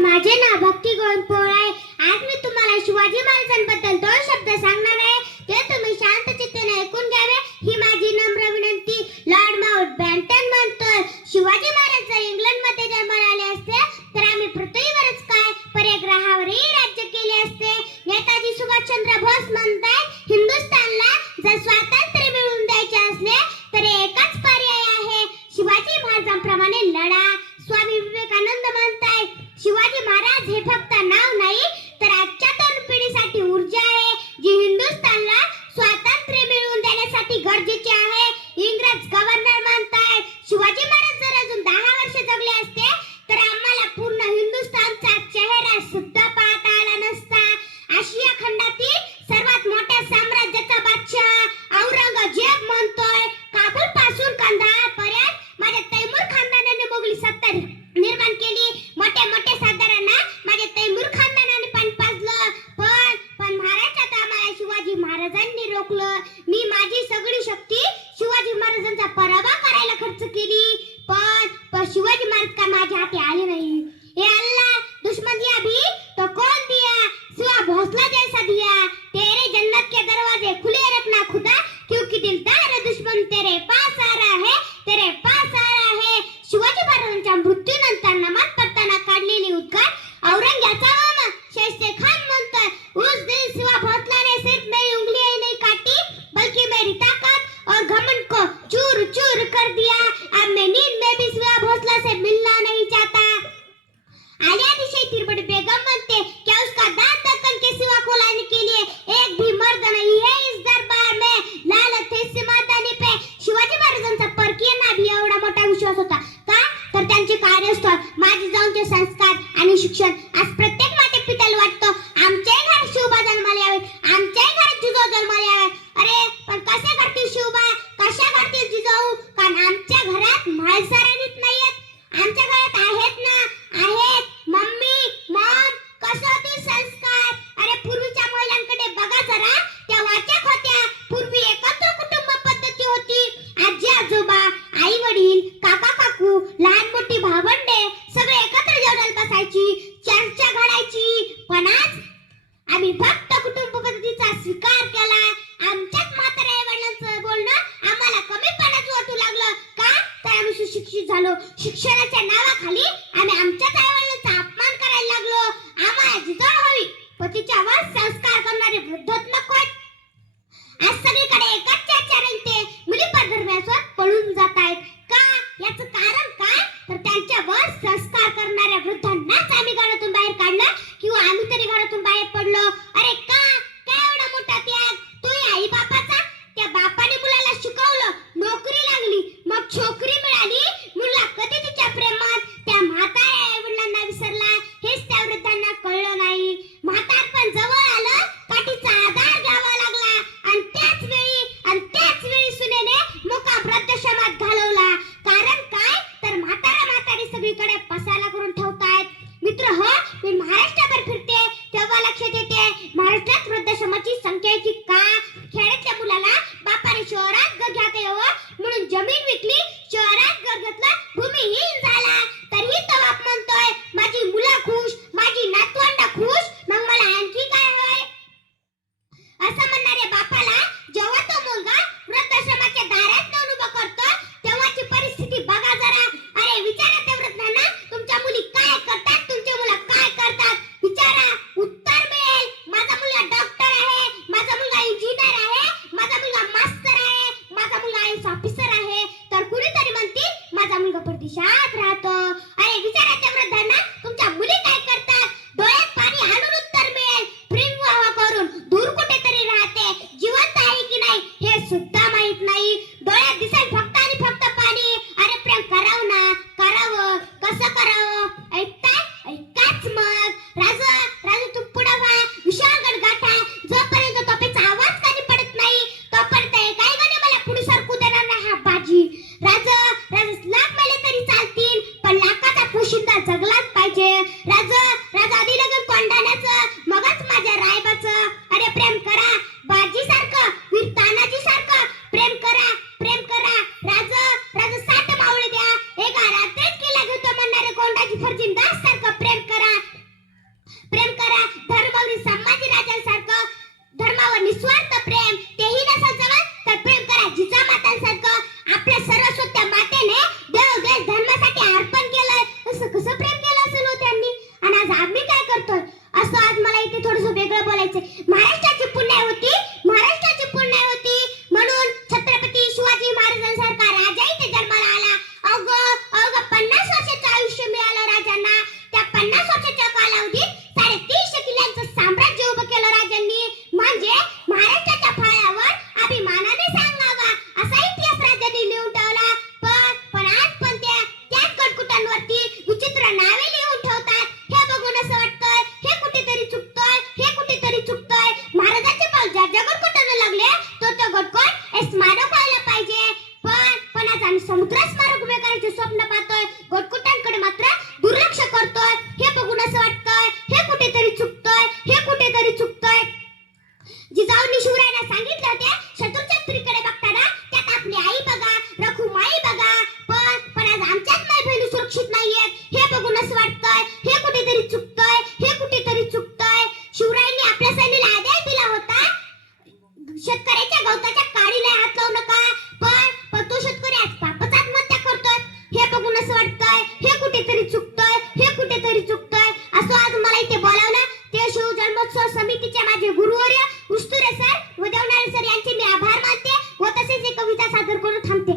माझे नाव भक्ती गोंदपोळ आहे? आज मी तुम्हाला शिवाजी महाराजांबद्दल दोन शब्द सांगणार आहे. ते तुम्ही शांत चित्तेने ऐकून घ्यावे. ही माझी नम्र विनंती. लॉर्ड माउंट बँटन म्हणतो शिवाजी महाराज इंग्लंडमध्ये যেটা कार्यस्थळ माझे जाऊनचे संस्कार आणि शिक्षण आज प्रत्येक मोठी भावंडे सगळे एकत्र जेवणाला बसायची चर्चा घडायची पण आज आम्ही फक्त कुटुंब पद्धतीचा स्वीकार केला. आमच्याच म्हाताऱ्या आई वडिलांचं बोलणं आम्हाला कमी कमीपणाच वाटू लागलं. का? तर आम्ही सुशिक्षित झालो. शिक्षणाच्या नावाखाली आम्ही आमच्याच आई वडिलांचा अपमान करायला लागलो. आम्हाला जिजड हवी. पतीच्या वर संस्कार करणारे वृद्धत्व já कविता सादर करून थांबते.